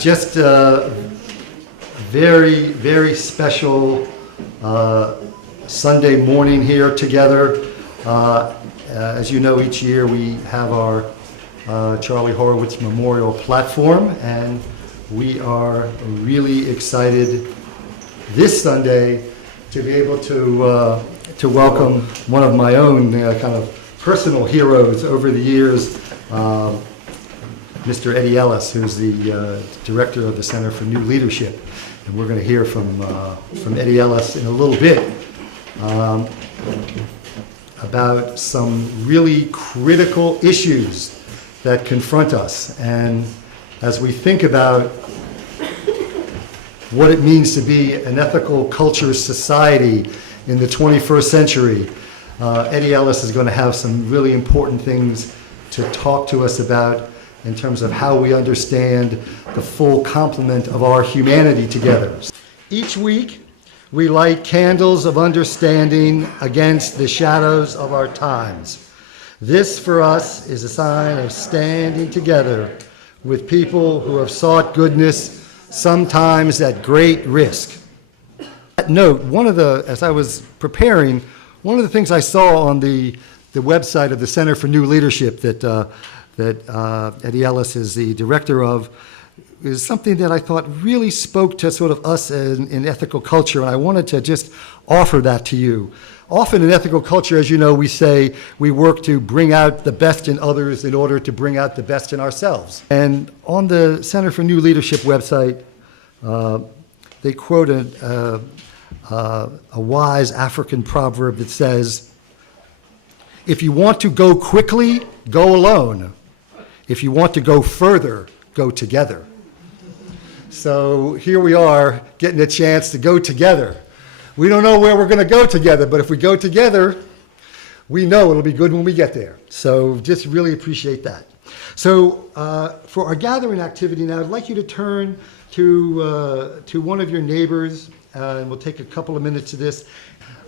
Just a very, very special Sunday morning here together. As you know, each year we have our Charley Horwitz Memorial Platform, and we are really excited this Sunday to be able to welcome one of my own kind of personal heroes over the years, Mr. Eddie Ellis, who's the director of the Center for NuLeadership. And we're going to hear from Eddie Ellis in a little bit about some really critical issues that confront us. And as we think about what it means to be an ethical culture society in the 21st century, Eddie Ellis is going to have some really important things to talk to us about in terms of how we understand the full complement of our humanity together. Each week, we light candles of understanding against the shadows of our times. This, for us, is a sign of standing together with people who have sought goodness, sometimes at great risk. That note, as I was preparing, one of the things I saw on the website of the Center for NuLeadership that Eddie Ellis is the director of, is something that I thought really spoke to sort of us in ethical culture, and I wanted to just offer that to you. Often in ethical culture, as you know, we say we work to bring out the best in others in order to bring out the best in ourselves. And on the Center for NuLeadership website, they quote a wise African proverb that says, "If you want to go quickly, go alone. If you want to go further, go together." So here we are getting a chance to go together. We don't know where we're going to go together, but if we go together, we know it'll be good when we get there. So just really appreciate that. So for our gathering activity now, I'd like you to turn to one of your neighbors, and we'll take a couple of minutes of this.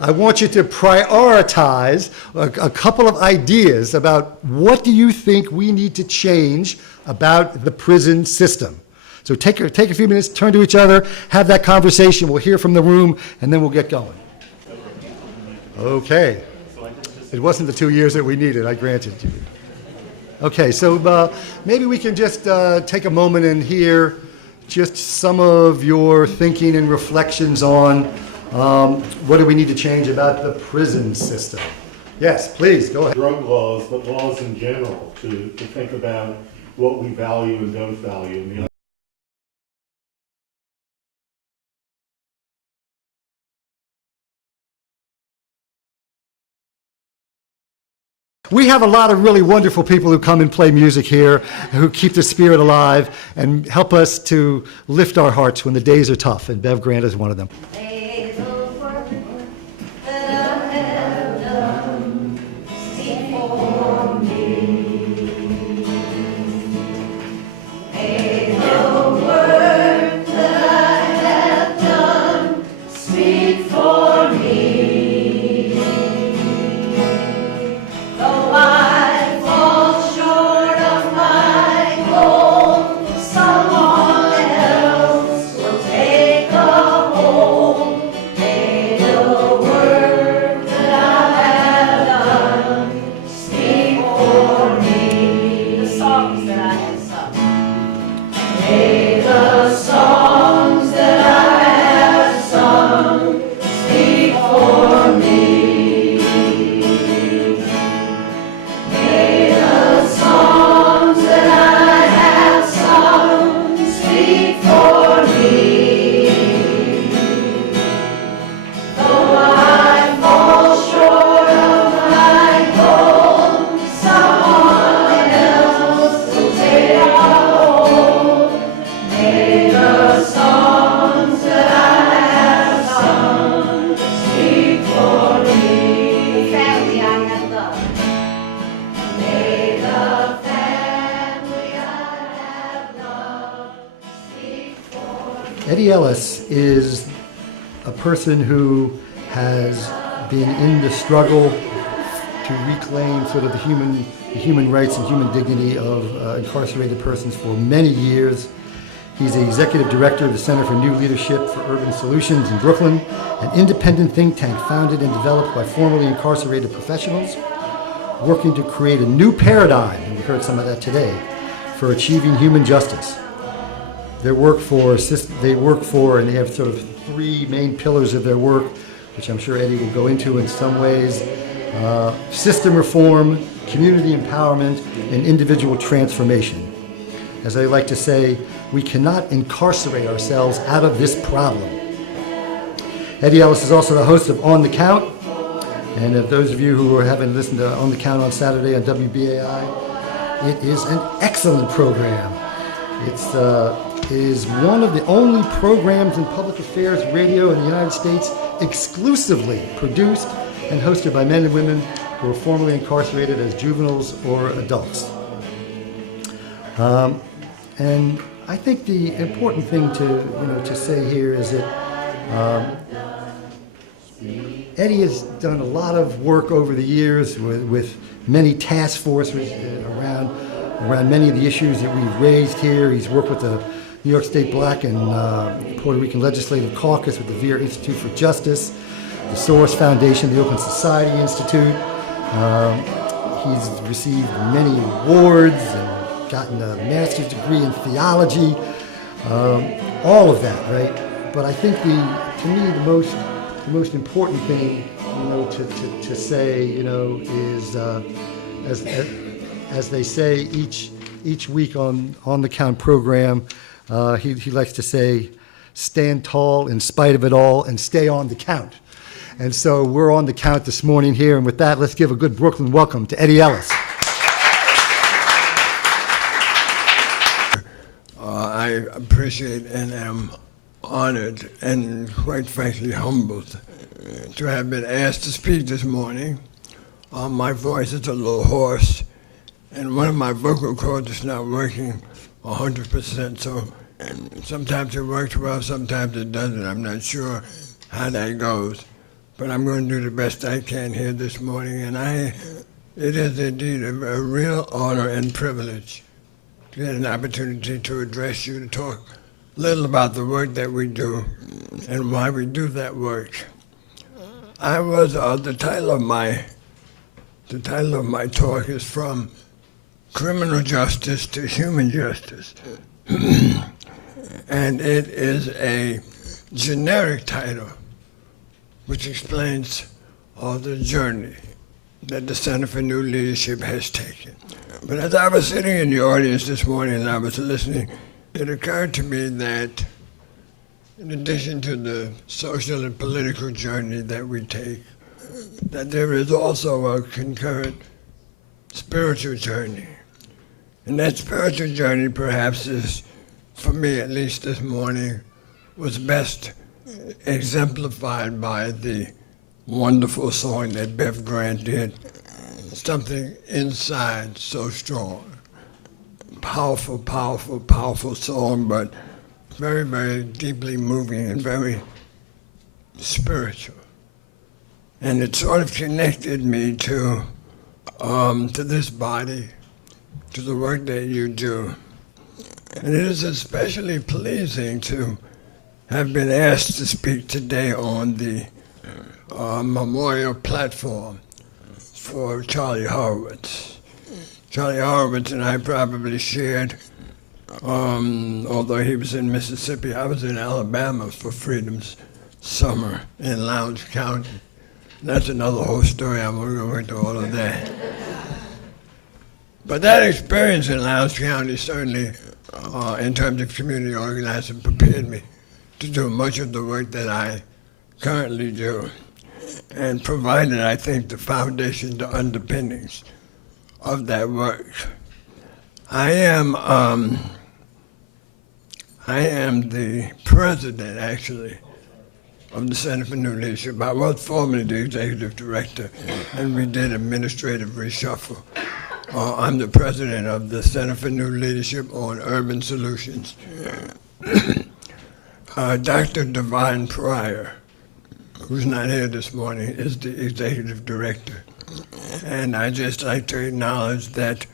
I want you to prioritize a couple of ideas about what do you think we need to change about the prison system. So take a few minutes, turn to each other, have that conversation. We'll hear from the room, and then we'll get going. Okay. It wasn't the 2 years that we needed, I grant it to you. Okay, so maybe we can just take a moment and hear just some of your thinking and reflections on what do we need to change about the prison system. Yes, please, go ahead. Drug laws, but laws in general, to think about what we value and don't value. We have a lot of really wonderful people who come and play music here, who keep the spirit alive and help us to lift our hearts when the days are tough, and Bev Grant is one of them. Eddie Ellis is a person who has been in the struggle to reclaim sort of the human rights and human dignity of incarcerated persons for many years. He's the executive director of the Center for NuLeadership for Urban Solutions in Brooklyn, an independent think tank founded and developed by formerly incarcerated professionals working to create a new paradigm, and we heard some of that today, for achieving human justice. They work for, and they have sort of three main pillars of their work, which I'm sure Eddie will go into in some ways: system reform, community empowerment, and individual transformation. As I like to say, we cannot incarcerate ourselves out of this problem. Eddie Ellis is also the host of On the Count, and if those of you who haven't listened to On the Count on Saturday on WBAI, it is an excellent program. It is one of the only programs in public affairs radio in the United States exclusively produced and hosted by men and women who were formerly incarcerated as juveniles or adults. And I think the important thing to say here is that Eddie has done a lot of work over the years with many task forces around many of the issues that we've raised here. He's worked with the New York State Black and Puerto Rican Legislative Caucus, with the Vera Institute for Justice, the Soros Foundation, the Open Society Institute. He's received many awards and gotten a master's degree in theology, all of that, right? But I think to me the most important thing, to say, is as they say each week on the Count program, he likes to say, stand tall in spite of it all and stay on the count. And so we're on the count this morning here, and with that, let's give a good Brooklyn welcome to Eddie Ellis. I appreciate and am honored and quite frankly humbled to have been asked to speak this morning. My voice is a little hoarse, and one of my vocal cords is not working 100%, so sometimes it works well, sometimes it doesn't. I'm not sure how that goes, but I'm going to do the best I can here this morning, and it is indeed a real honor and privilege to get an opportunity to address you, to talk a little about the work that we do and why we do that work. I was the title of my talk is From Criminal Justice to Human Justice, and it is a generic title which explains all the journey that the Center for NuLeadership has taken. But as I was sitting in the audience this morning and I was listening, it occurred to me that in addition to the social and political journey that we take, that there is also a concurrent spiritual journey. And that spiritual journey perhaps is, for me at least this morning, was best exemplified by the wonderful song that Bev Grant did, Something Inside So Strong. Powerful, powerful, powerful song, but very, very deeply moving and very spiritual. And it sort of connected me to this body, to the work that you do. And it is especially pleasing to have been asked to speak today on the memorial platform for Charley Horwitz. Charley Horwitz and I probably shared, although he was in Mississippi, I was in Alabama for Freedom's Summer in Lowndes County. That's another whole story. I'm going to go into all of that. But that experience in Lowndes County certainly, in terms of community organizing, prepared me to do much of the work that I currently do, and provided, I think, the foundation, the underpinnings of that work. I am the president, actually, of the Center for NuLeadership. I was formerly the executive director, and we did administrative reshuffle. I'm the president of the Center for NuLeadership on Urban Solutions. Dr. Divine Pryor, who's not here this morning, is the executive director. And I just like to acknowledge that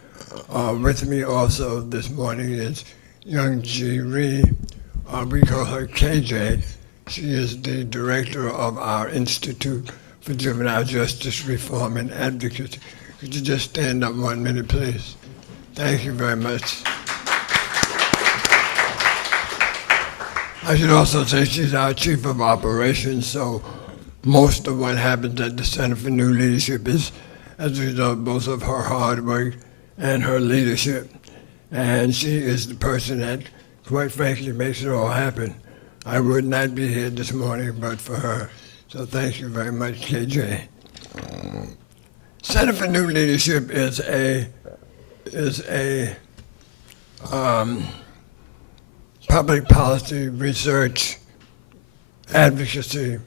with me also this morning is Young G. Ree, we call her KJ. She is the director of our Institute for Juvenile Justice Reform and Advocacy. Could you just stand up 1 minute, please? Thank you very much. I should also say she's our chief of operations, so most of what happens at the Center for New Leadership is as a result both of her hard work and her leadership. And she is the person that, quite frankly, makes it all happen. I would not be here this morning but for her. So thank you very much, KJ. Center for New Leadership is a public policy research, advocacy,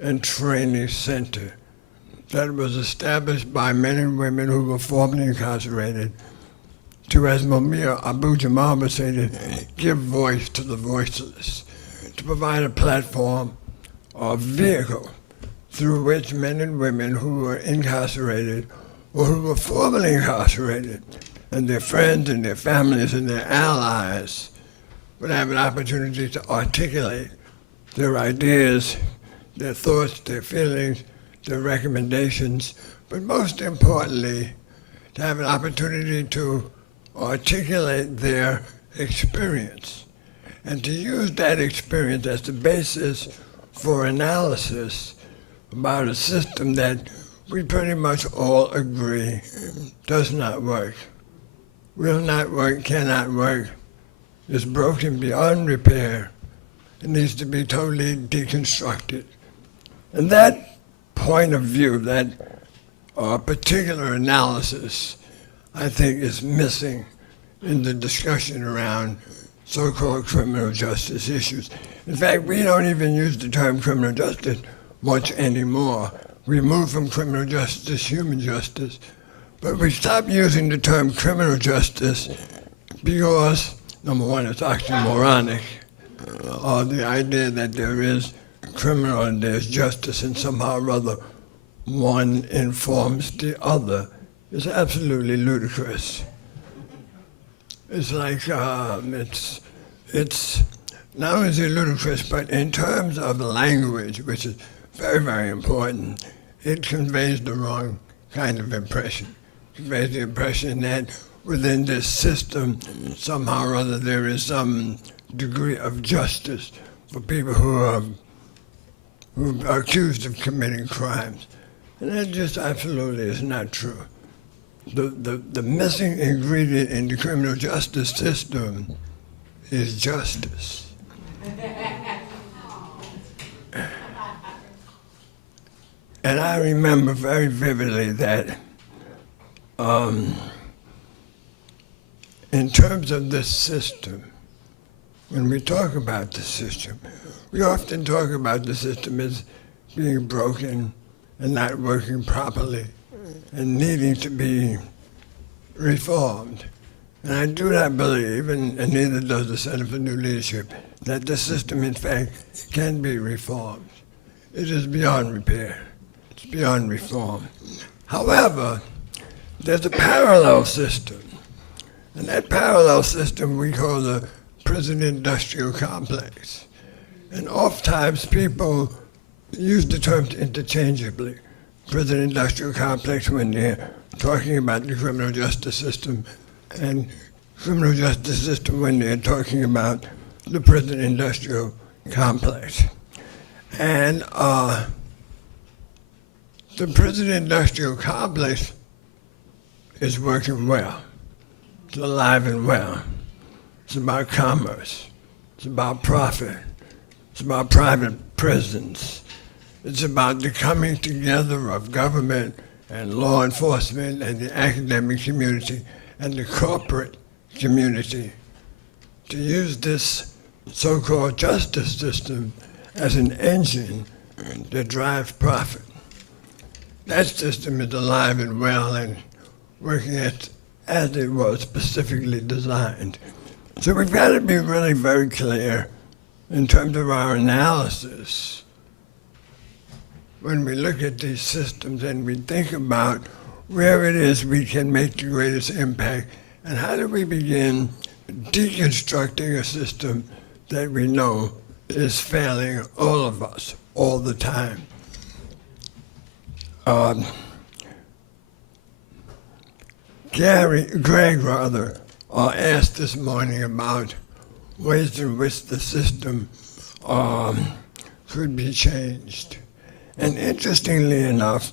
and training center that was established by men and women who were formerly incarcerated to, as Mumia Abu-Jamal would say, to give voice to the voiceless, to provide a platform or vehicle through which men and women who were incarcerated or who were formerly incarcerated and their friends and their families and their allies would have an opportunity to articulate their ideas, their thoughts, their feelings, their recommendations, but most importantly, to have an opportunity to articulate their experience and to use that experience as the basis for analysis about a system that we pretty much all agree does not work, will not work, cannot work, is broken beyond repair, it needs to be totally deconstructed. And that point of view, that particular analysis, I think is missing in the discussion around so-called criminal justice issues. In fact, we don't even use the term criminal justice much anymore. We moved from criminal justice to human justice, but we stopped using the term criminal justice because, number one, it's oxymoronic, or the idea that there is criminal and there's justice and somehow or other one informs the other is absolutely ludicrous. It's like, it's not only is it ludicrous, but in terms of language, which is very, very important, it conveys the wrong kind of impression. It conveys the impression that within this system, somehow or other, there is some degree of justice for people who are accused of committing crimes. And that just absolutely is not true. The missing ingredient in the criminal justice system is justice. And I remember very vividly that in terms of this system, when we talk about the system, we often talk about the system as being broken and not working properly and needing to be reformed. And I do not believe, and neither does the Center for New Leadership, that the system, in fact, can be reformed. It is beyond repair. It's beyond reform. However, there's a parallel system, and that parallel system we call the prison industrial complex. And oftentimes people use the terms interchangeably. Prison industrial complex when they're talking about the criminal justice system, and criminal justice system when they're talking about the prison industrial complex. And the prison industrial complex is working well. It's alive and well. It's about commerce. It's about profit. It's about private prisons. It's about the coming together of government and law enforcement and the academic community and the corporate community to use this so-called justice system as an engine that drives profit. That system is alive and well and working as it was specifically designed. So we've got to be really very clear in terms of our analysis when we look at these systems and we think about where it is we can make the greatest impact and how do we begin deconstructing a system that we know is failing all of us all the time. Greg asked this morning about ways in which the system could be changed. And interestingly enough,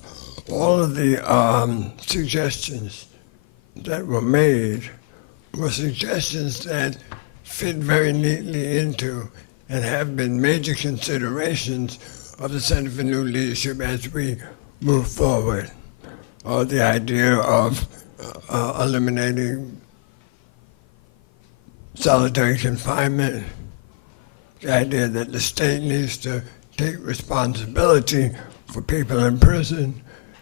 all of the suggestions that were made were suggestions that fit very neatly into and have been major considerations of the Center for New Leadership as we move forward. The idea of eliminating solitary confinement, the idea that the state needs to take responsibility for people in prison,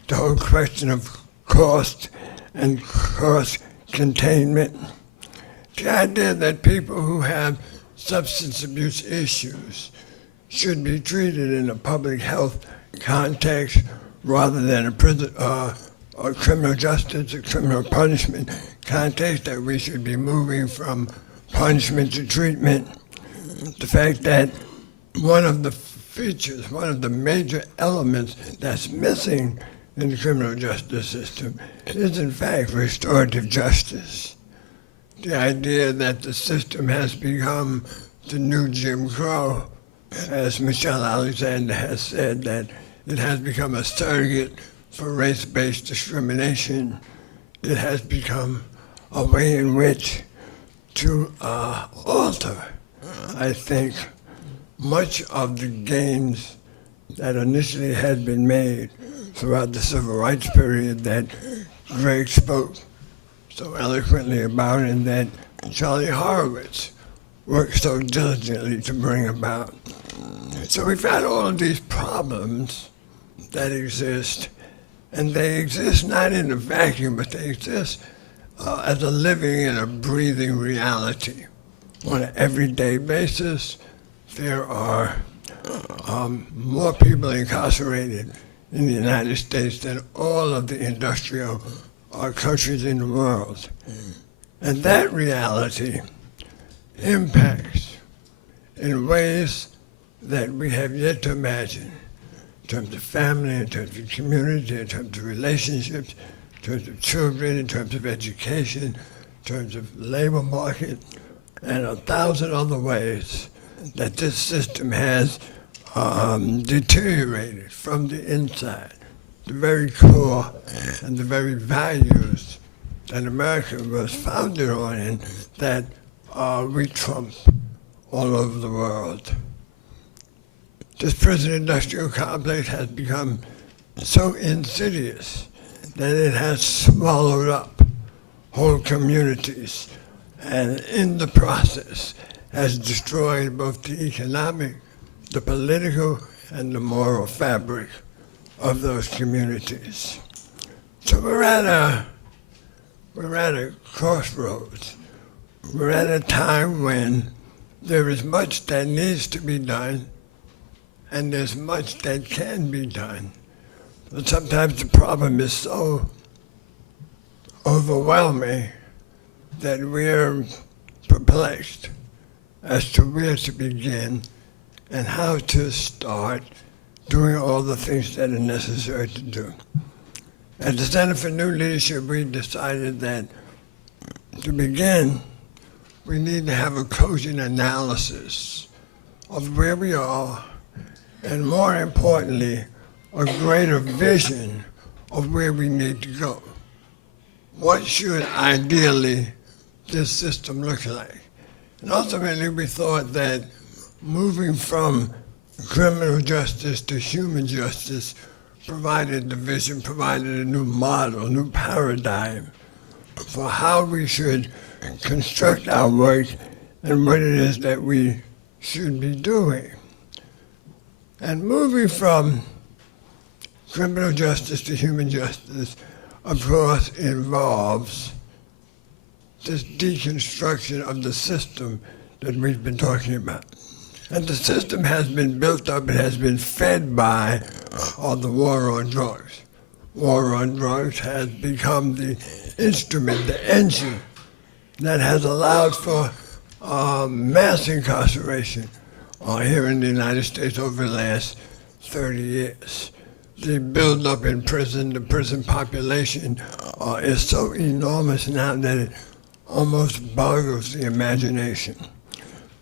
the whole question of cost and cost containment, the idea that people who have substance abuse issues should be treated in a public health context rather than a prison or criminal justice or criminal punishment context, that we should be moving from punishment to treatment. The fact that one of the features, one of the major elements that's missing in the criminal justice system is in fact restorative justice. The idea that the system has become the new Jim Crow, as Michelle Alexander has said, that it has become a surrogate for race-based discrimination. It has become a way in which to alter, I think, much of the gains that initially had been made throughout the civil rights period that Greg spoke so eloquently about and that Charley Horwitz worked so diligently to bring about. So we've got all of these problems that exist, and they exist not in a vacuum, but they exist as a living and a breathing reality. On an everyday basis, there are more people incarcerated in the United States than all of the industrial countries in the world. And that reality impacts in ways that we have yet to imagine, in terms of family, in terms of community, in terms of relationships, in terms of children, in terms of education, in terms of labor market, and 1,000 other ways that this system has deteriorated from the inside. The very core and the very values that America was founded on and that we trump all over the world. This prison-industrial complex has become so insidious that it has swallowed up whole communities, and in the process has destroyed both the economic, the political, and the moral fabric of those communities. So we're at a crossroads. We're at a time when there is much that needs to be done, and there's much that can be done. But sometimes the problem is so overwhelming that we're perplexed as to where to begin and how to start doing all the things that are necessary to do. At the Center for New Leadership, we decided that to begin, we need to have a cogent analysis of where we are, and more importantly, a greater vision of where we need to go. What should ideally this system look like? And ultimately, we thought that moving from criminal justice to human justice provided the vision, provided a new model, a new paradigm for how we should construct our work and what it is that we should be doing. And moving from criminal justice to human justice, of course, involves this deconstruction of the system that we've been talking about. And the system has been built up, it has been fed by the war on drugs. War on drugs has become the instrument, the engine that has allowed for mass incarceration here in the United States over the last 30 years. The buildup in prison, the prison population is so enormous now that it almost boggles the imagination.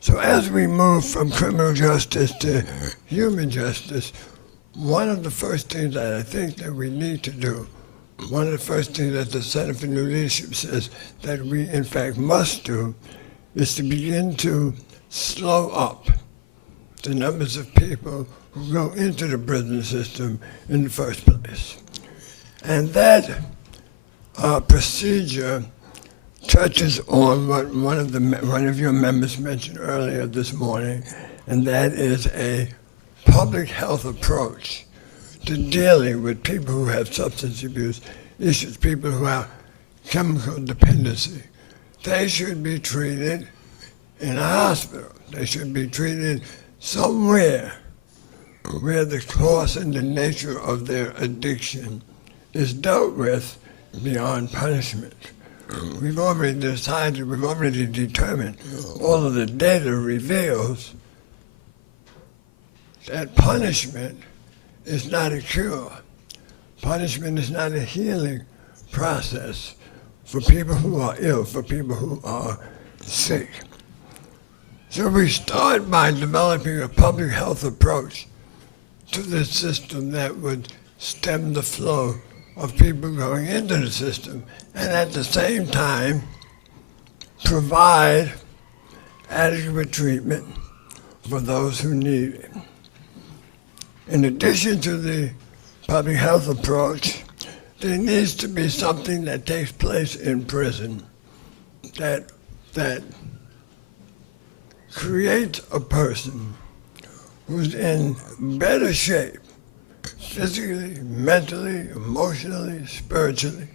So as we move from criminal justice to human justice, one of the first things that I think that we need to do, one of the first things that the Center for New Leadership says that we in fact must do, is to begin to slow up the numbers of people who go into the prison system in the first place. And that procedure touches on what one of your members mentioned earlier this morning, and that is a public health approach to dealing with people who have substance abuse issues, people who have chemical dependency. They should be treated in a hospital. They should be treated somewhere where the course and the nature of their addiction is dealt with beyond punishment. We've already decided, we've already determined, all of the data reveals that punishment is not a cure. Punishment is not a healing process for people who are ill, for people who are sick. So we start by developing a public health approach to this system that would stem the flow of people going into the system, and at the same time provide adequate treatment for those who need it. In addition to the public health approach, there needs to be something that takes place in prison that creates a person who's in better shape, physically, mentally, emotionally, spiritually,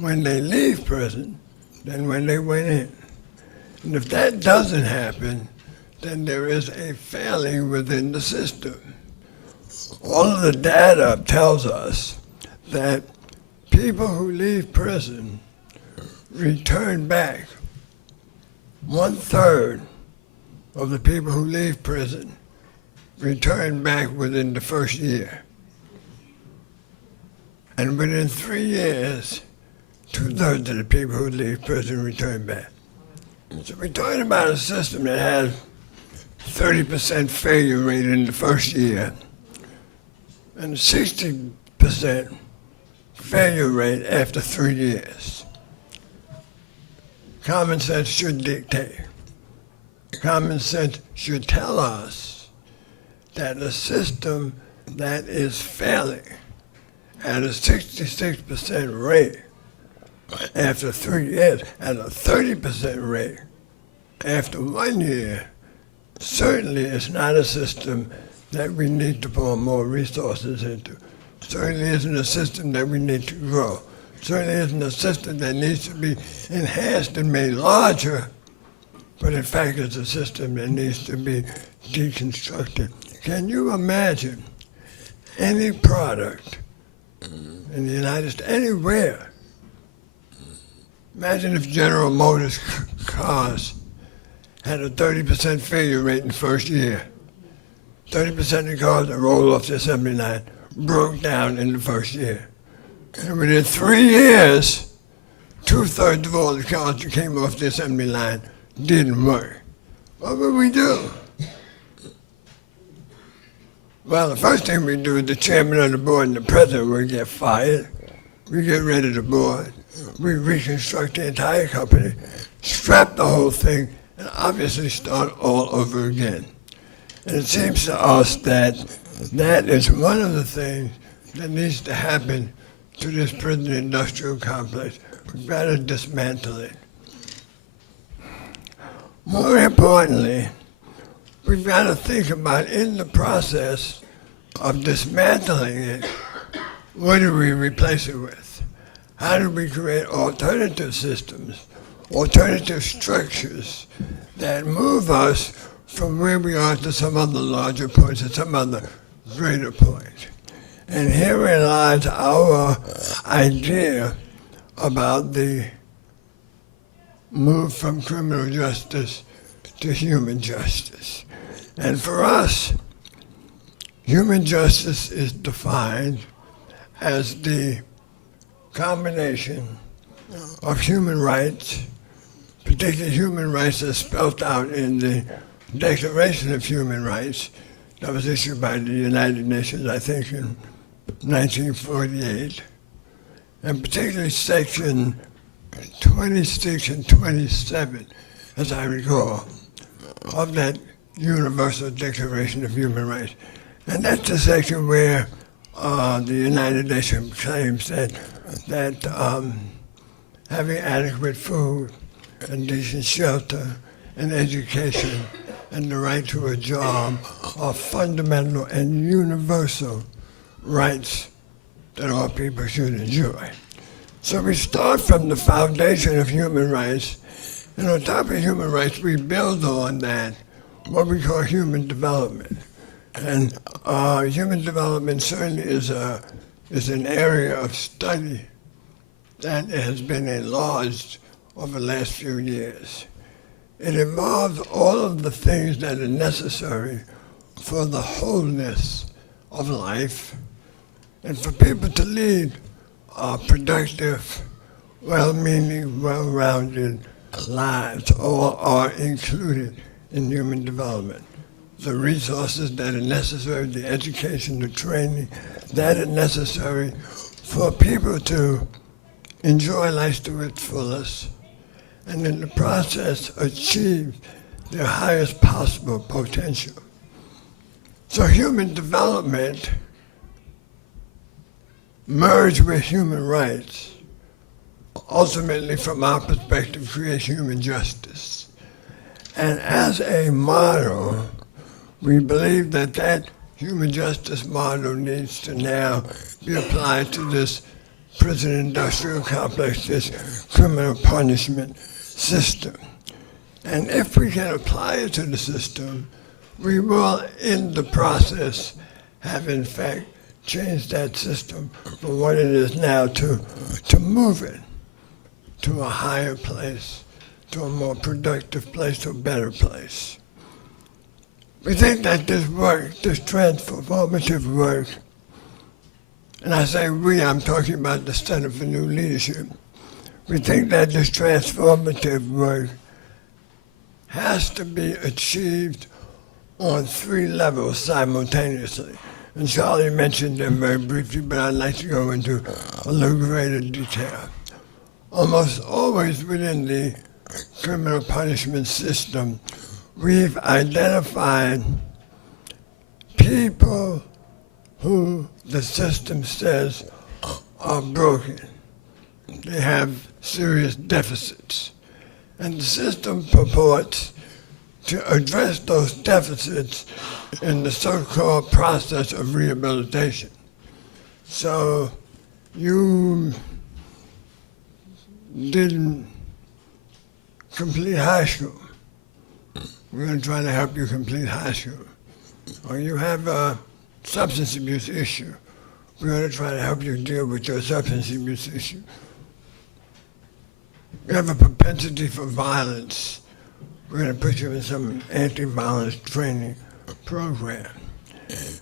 when they leave prison than when they went in. And if that doesn't happen, then there is a failing within the system. All of the data tells us that people who leave prison return back. 1/3 of the people who leave prison return back within the first year. And within 3 years, 2/3 of the people who leave prison return back. So we're talking about a system that has 30% failure rate in the first year and a 60% failure rate after 3 years. Common sense should dictate. Common sense should tell us that a system that is failing at a 66% rate after 3 years, at a 30% rate after 1 year, certainly is not a system that we need to pour more resources into. Certainly isn't a system that we need to grow. Certainly isn't a system that needs to be enhanced and made larger, but in fact it's a system that needs to be deconstructed. Can you imagine any product in the United States, anywhere? Imagine if General Motors cars had a 30% failure rate in the first year. 30% of cars that rolled off the assembly line broke down in the first year. And within 3 years, 2/3 of all the cars that came off the assembly line didn't work. What would we do? Well, the first thing we do is the chairman of the board and the president would get fired. We get rid of the board. We reconstruct the entire company, scrap the whole thing, and obviously start all over again. And it seems to us that that is one of the things that needs to happen to this prison industrial complex. We've got to dismantle it. More importantly, we've got to think about, in the process of dismantling it, what do we replace it with? How do we create alternative systems, alternative structures that move us from where we are to some other larger point, to some other greater point? And herein lies our idea about the move from criminal justice to human justice. And for us, human justice is defined as the combination of human rights, particularly human rights as spelled out in the Declaration of Human Rights that was issued by the United Nations, I think, in 1948, and particularly section 26 and 27, as I recall, of that Universal Declaration of Human Rights. And that's the section where the United Nations claims that having adequate food and decent shelter and education and the right to a job are fundamental and universal rights that all people should enjoy. So we start from the foundation of human rights, and on top of human rights, we build on that what we call human development. And human development certainly is an area of study that has been enlarged over the last few years. It involves all of the things that are necessary for the wholeness of life and for people to lead productive, well-meaning, well-rounded lives. All are included in human development. The resources that are necessary, the education, the training that are necessary for people to enjoy life to its fullest, and in the process achieve their highest possible potential. So human development merged with human rights, ultimately from our perspective, creates human justice. And as a model, we believe that that human justice model needs to now be applied to this prison industrial complex, this criminal punishment system. And if we can apply it to the system, we will, in the process, have in fact changed that system from what it is now to move it to a higher place, to a more productive place, to a better place. We think that this work, this transformative work, and I say we, I'm talking about the Center for New Leadership, we think that this transformative work has to be achieved on 3 levels simultaneously. And Charley mentioned them very briefly, but I'd like to go into a little greater detail. Almost always within the criminal punishment system, we've identified people who the system says are broken. They have serious deficits. And the system purports to address those deficits in the so-called process of rehabilitation. So you didn't complete high school. We're going to try to help you complete high school. Or you have a substance abuse issue. We're going to try to help you deal with your substance abuse issue. You have a propensity for violence. We're going to put you in some anti-violence training program.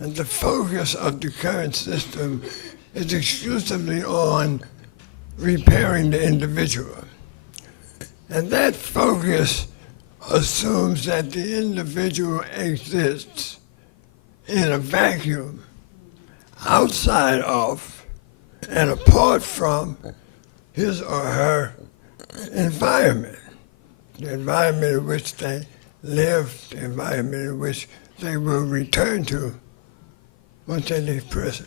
And the focus of the current system is exclusively on repairing the individual. And that focus assumes that the individual exists in a vacuum outside of and apart from his or her environment, the environment in which they live, the environment in which they will return to once they leave prison.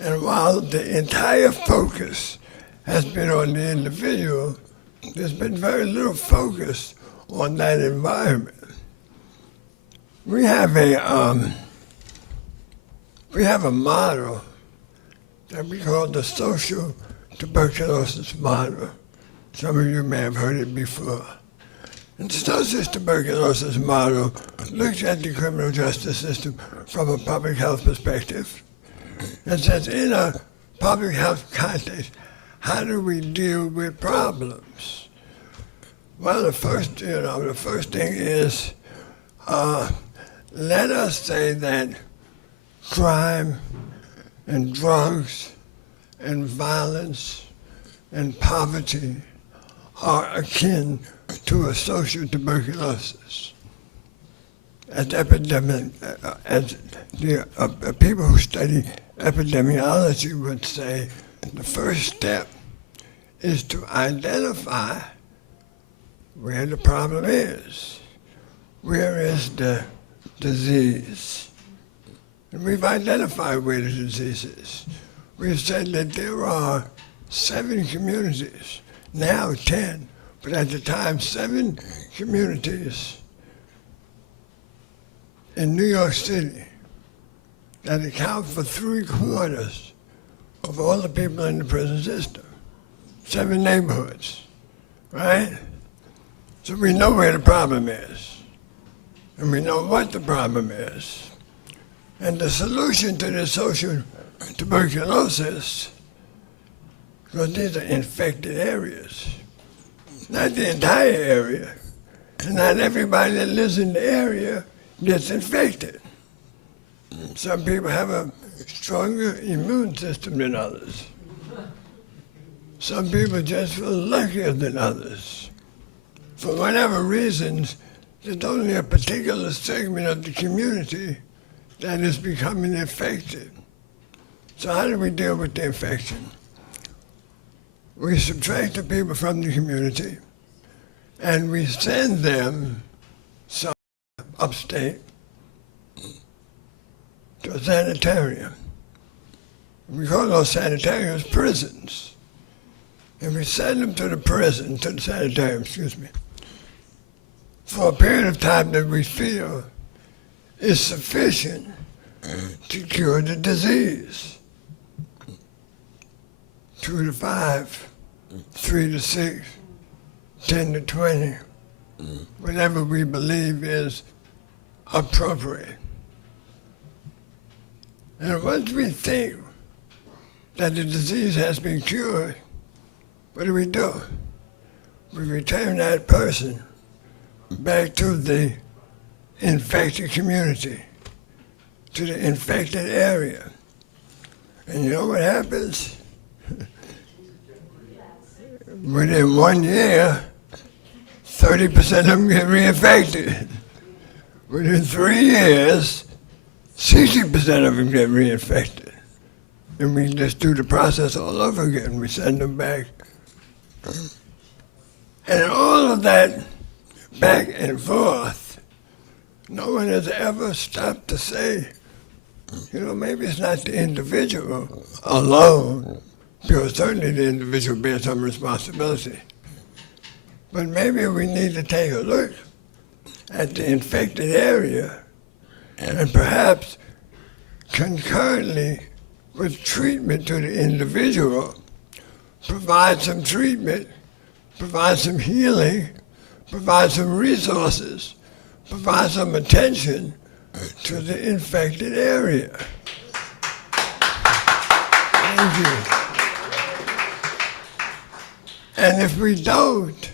And while the entire focus has been on the individual, there's been very little focus on that environment. We have a model that we call the social tuberculosis model. Some of you may have heard it before. And the social tuberculosis model looks at the criminal justice system from a public health perspective and says, in a public health context, how do we deal with problems? Well, the first thing is, let us say that crime and drugs and violence and poverty are akin to a social tuberculosis. As the people who study epidemiology would say, the first step is to identify where the problem is. Where is the disease? And we've identified where the disease is. We've said that there are 7 communities, now 10, but at the time 7 communities in New York City that account for 3/4 of all the people in the prison system. 7 neighborhoods, right? So we know where the problem is, and we know what the problem is. And the solution to this social tuberculosis, because these are infected areas, not the entire area, and not everybody that lives in the area gets infected. Some people have a stronger immune system than others. Some people just feel luckier than others. For whatever reasons, there's only a particular segment of the community that is becoming infected. So how do we deal with the infection? We subtract the people from the community, and we send them some upstate to a sanitarium. We call those sanitariums prisons. And we send them to the sanitarium, for a period of time that we feel is sufficient to cure the disease. 2 to 5, 3 to 6, 10 to 20, whatever we believe is appropriate. And once we think that the disease has been cured, what do? We return that person back to the infected community, to the infected area. And you know what happens? Within 1 year, 30% of them get reinfected. Within 3 years, 60% of them get reinfected. And we just do the process all over again. We send them back. And all of that back and forth, no one has ever stopped to say, maybe it's not the individual alone, because certainly the individual bears some responsibility. But maybe we need to take a look at the infected area and perhaps concurrently with treatment to the individual, provide some treatment, provide some healing, provide some resources, provide some attention to the infected area. Thank you. And if we don't,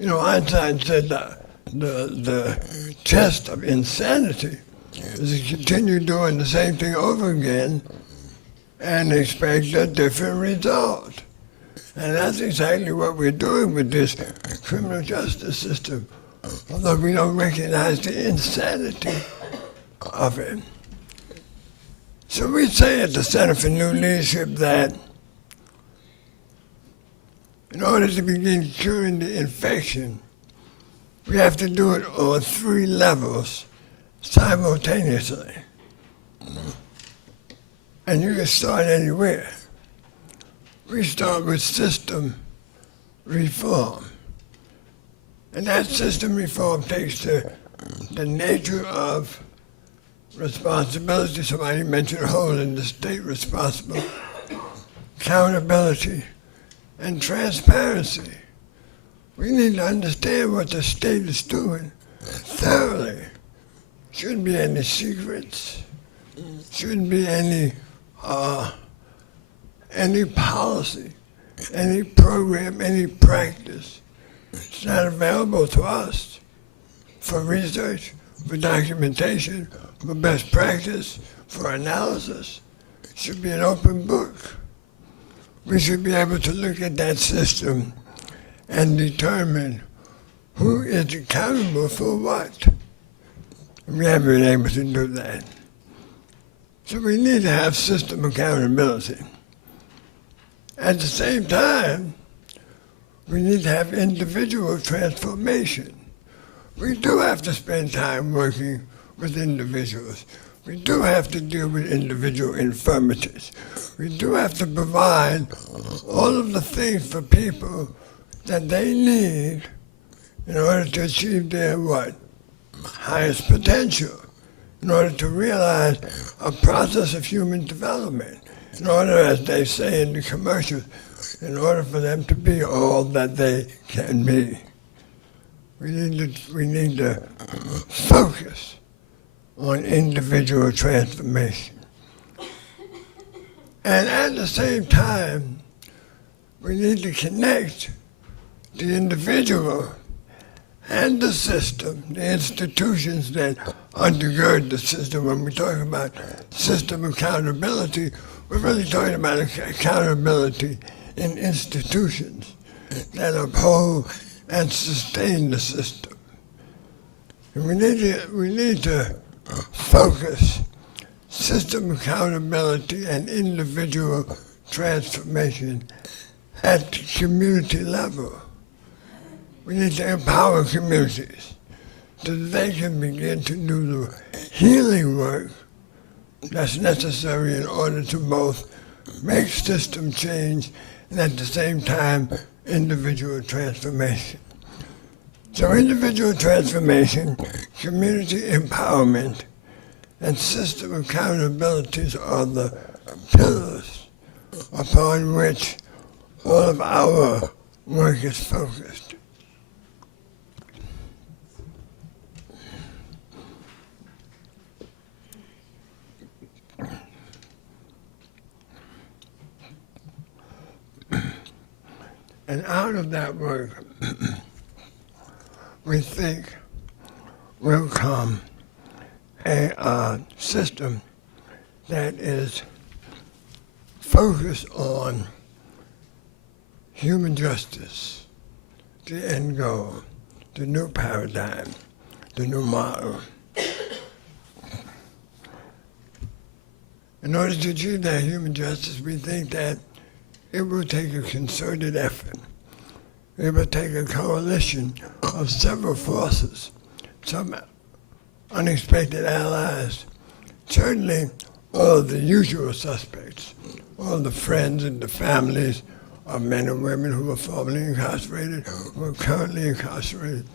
Einstein said that the test of insanity is to continue doing the same thing over again and expect a different result. And that's exactly what we're doing with this criminal justice system, although we don't recognize the insanity of it. So we say at the Center for New Leadership that in order to begin curing the infection, we have to do it on 3 levels simultaneously. And you can start anywhere. We start with system reform. And that system reform takes the nature of responsibility. Somebody mentioned holding the state responsible, accountability, and transparency. We need to understand what the state is doing thoroughly. Shouldn't be any secrets. Shouldn't be any policy, any program, any practice It's not available to us for research, for documentation, for best practice, for analysis. It should be an open book. We should be able to look at that system and determine who is accountable for what. We haven't been able to do that. So we need to have system accountability. At the same time, we need to have individual transformation. We do have to spend time working with individuals. We do have to deal with individual infirmities. We do have to provide all of the things for people that they need in order to achieve their what? Highest potential, in order to realize a process of human development, in order, as they say in the commercials, in order for them to be all that they can be. We need to focus on individual transformation. And at the same time, we need to connect the individual and the system, the institutions that undergird the system. When we talk about system accountability, we're really talking about accountability in institutions that uphold and sustain the system. And we need to focus system accountability and individual transformation at the community level. We need to empower communities so that they can begin to do the healing work that's necessary in order to both make system change and at the same time individual transformation. So individual transformation, community empowerment, and system accountabilities are the pillars upon which all of our work is focused. And out of that work, we think will come a system that is focused on human justice, the end goal, the new paradigm, the new model. In order to achieve that human justice, we think that it will take a concerted effort. It will take a coalition of several forces, some unexpected allies, certainly all the usual suspects, all the friends and the families of men and women who were formerly incarcerated, who are currently incarcerated,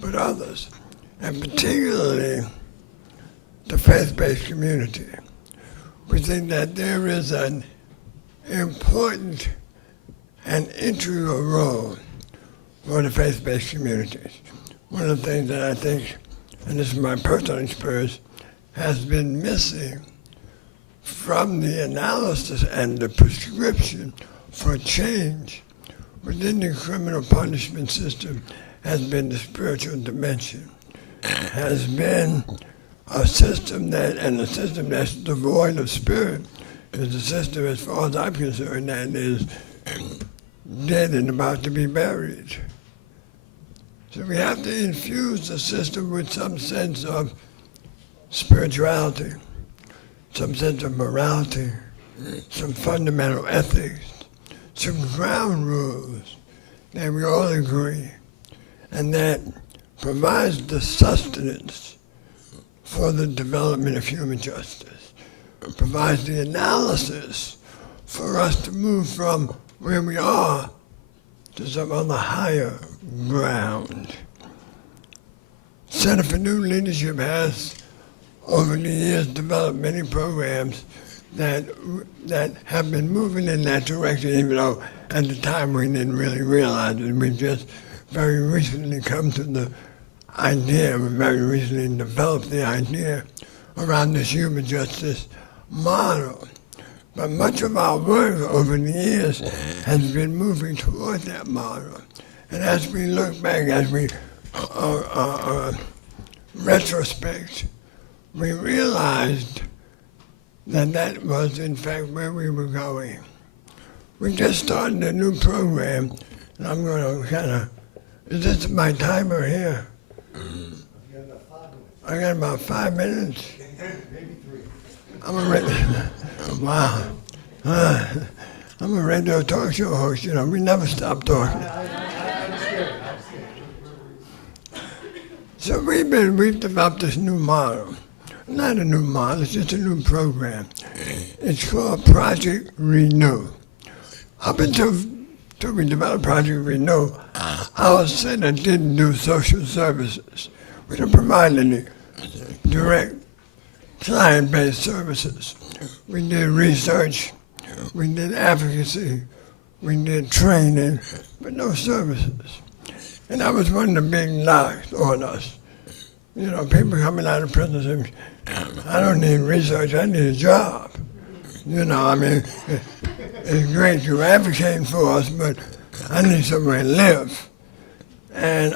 but others, and particularly the faith-based community. We think that there is an important and integral role for the faith-based communities. One of the things that I think, and this is my personal experience, has been missing from the analysis and the prescription for change within the criminal punishment system has been the spiritual dimension, has been a system that's devoid of spirit is a system, as far as I'm concerned, that is dead and about to be buried. So we have to infuse the system with some sense of spirituality, some sense of morality, some fundamental ethics, some ground rules that we all agree, and that provides the sustenance for the development of human justice, provides the analysis for us to move from where we are to some other higher ground. Center for New Leadership has, over the years, developed many programs that have been moving in that direction, even though at the time we didn't really realize it. We just very recently come to the idea, we very recently developed the idea around this human justice model. But much of our work over the years has been moving toward that model. And as we look back, as we retrospect, we realized that that was in fact where we were going. We just started a new program, and I'm going to kind of, is this my timer here? I got about 5 minutes. Maybe 3. I'm a wow. I'm a radio talk show host, you know, we never stop talking. So we've developed this new model. Not a new model, it's just a new program. It's called Project Renew. Up until we developed Project Renew, our center didn't do social services. We didn't provide any direct client-based services. We did research, we did advocacy, we did training, but no services. And that was one of the big knocks on us. You know, people coming out of prison saying, I don't need research, I need a job. You know, I mean, it's great you're advocating for us, but I need somewhere to live. And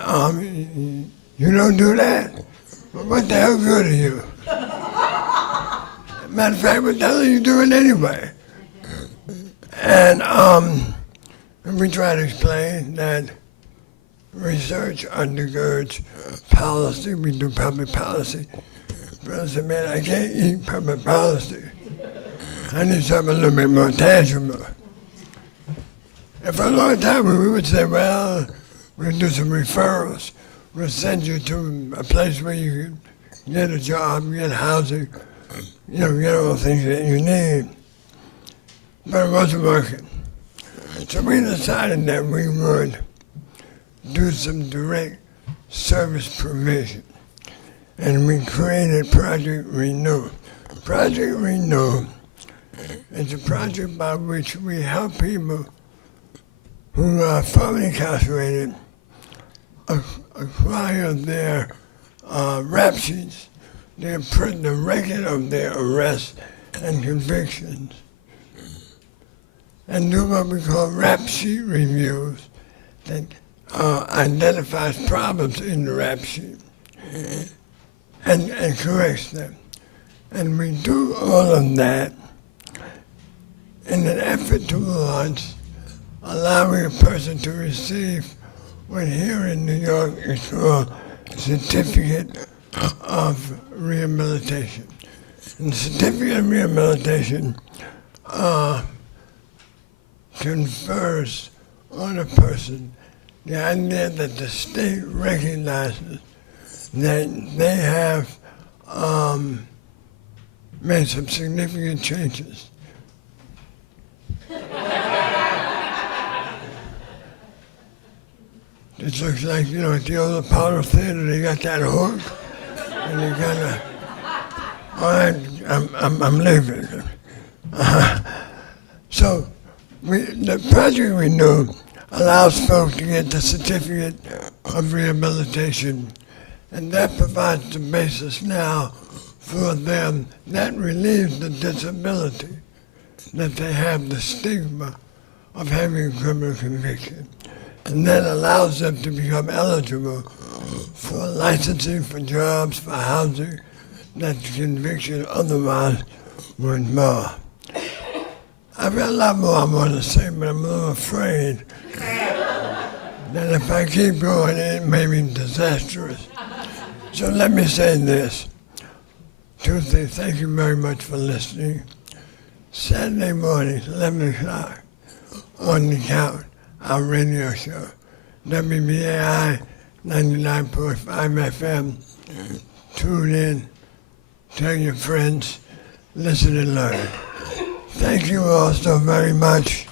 you don't do that? Well, what the hell good are you? Matter of fact, what the hell are you doing anyway? And we try to explain that research undergirds policy. We do public policy. But I said, man, I can't eat public policy. I need something a little bit more tangible. And for a long time, we would say, well, we'll do some referrals. We'll send you to a place where you can get a job, get housing, you know, get all the things that you need. But it wasn't working. So we decided that we would do some direct service provision. And we created Project Renew. Project Renew is a project by which we help people who are formerly incarcerated acquire their rap sheets, the record of their arrests and convictions, and do what we call rap sheet reviews that identifies problems in the rap sheet and corrects them. And we do all of that in an effort towards allowing a person to receive what here in New York is called Certificate of Rehabilitation. And the Certificate of Rehabilitation confers on a person the idea that the state recognizes that they have made some significant changes. It looks like, you know, at the old Apollo Theater, they got that hook, and they got all right, I'm leaving. So, the Project Renew allows folks to get the Certificate of Rehabilitation, and that provides the basis now for them. That relieves the disability that they have, the stigma of having a criminal conviction. And that allows them to become eligible for licensing, for jobs, for housing, that the conviction otherwise would bar. I've got a lot more I want to say, but I'm a little afraid that if I keep going, it may be disastrous. So let me say this. Tuesday, thank you very much for listening. Saturday morning, 11 o'clock, on the count, our radio show, WBAI 99.5 FM. Tune in, tell your friends, listen and learn. Thank you all so very much.